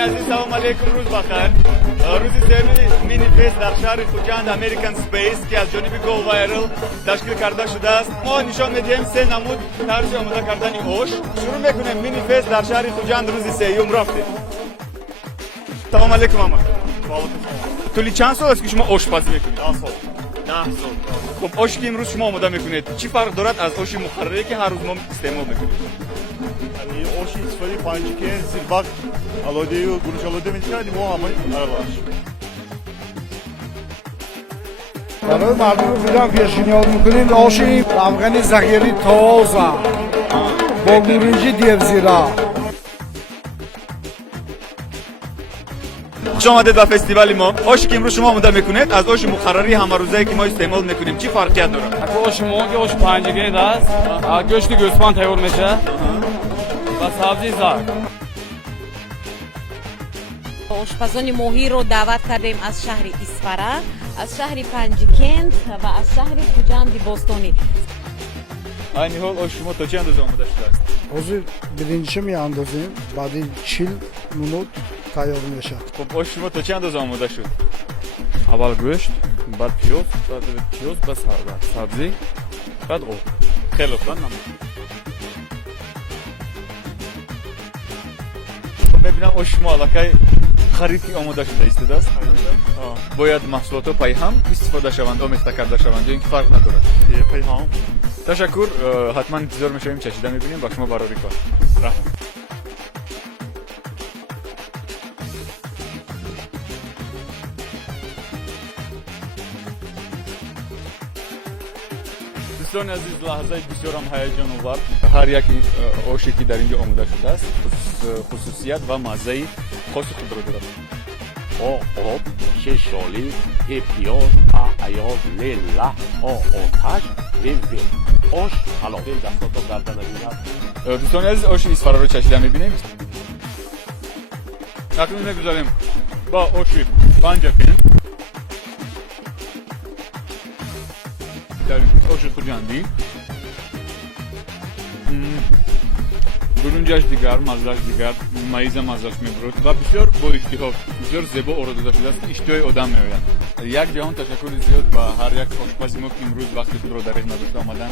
عزیز سلام علیکم روز بخیر. روز سوم مینی فست در شهر خوجند امریکن اسپیس که از جانب گو وایرل تشکیل کرده شده است. ما نشان میدیم سه نمود طرز آماده کردن اوش. شروع میکنیم مینی فست در شهر خوجند روز سوم رفتیم. سلام علیکم ماما. طولی چند سال است که شما آشپزی میکنید؟ 10 سال. 10 سال. خب آش که امروز شما آماده میکنید چی فرق دارد از آش مخرری که هر روز ما استعمال میکنید؟ Yani o şey sıfırı pancıken zirbak alodeyu guruş alode میکنیم و همه aralaş. برای مردم بودم پیشنهاد میکنیم آشی افغانی زغیری تازه با گورنجی دیوزیرا. خوش آمدید به فستیوال ما. آشی که امروز شما آماده میکنید از آش مخرری همه روزه که ما استعمال میکنیم چی فرقیت داره؟ آش ما که آش پنجگانی است. گوشت گوسفند تیار میشه. و سبزی زرد. آشپزان ماهی رو دعوت کردیم از شهر اسفره، از شهر پنجکند و از شهر خوجند باستانی. aynı hal آش شما تا چه اندازه آماده شده است؟ حضور birinci mi andazim بعد 40 minut tayyor میشه. خب آش شما تا چه اندازه آماده شد؟ اول گوشت، بعد پیاز، بعد سبزی، بعد آب. خیلی خوب. میبینم آش شما علاقه خریدی آماده شده است است. باید محصولات پای هم استفاده شوند آمیخته کرده شوند یا اینکه فرق ندارد. Peyham. تشکر. حتما انتظار میشویم چشیده میبینیم با شما برای کار. رحمت. دوستان عزیز لحظه بسیار هم هیجان آور هر یک آشی که در اینجا آماده شده است خصوصیت و مزه خاص خود را دارد. آب، ششالی، پیاز، عیاز، لیلا، آتش، لیوی آش، حلاقه دستات را گردن می‌گیرد. دوستان عزیز آش اسفره رو چشیده میبینیم. اکنون میگذاریم با آشی پنجکند در آش خوجندی گلونجش دیگر، مزهش دیگر، مایز مزهش میبرد و بسیار با اشتها بسیار زیبا آورده شده است که اشتهای آدم میآید. یک جهان تشکر زیاد با هر یک آشپز ما که امروز وقت خود را در خدمت آمدن.